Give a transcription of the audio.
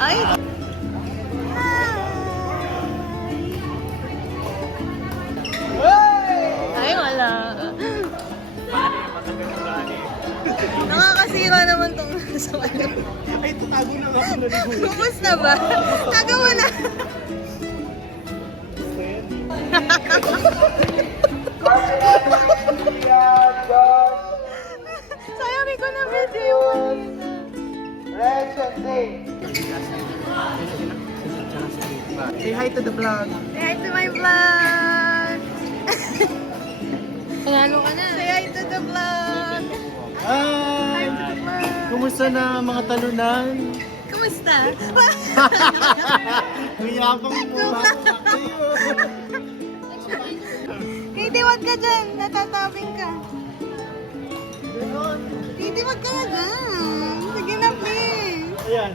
Ay! Ay, wala. Nakakasira naman tong sa ano. Ay, tatago na ako naligo. Lubos na ba? Tagawa na. Sayang ko na video. Say hi to the vlog. Say hi to my vlog. Panalo ka na. Say hi to the vlog. Hi! Kumusta na mga talunan? Kumusta? May yabang mo ba? Hindi, wag ka dyan. Natatabing ka. Ganon. Hindi, wag ka na dyan. Sige na, please. Ayan.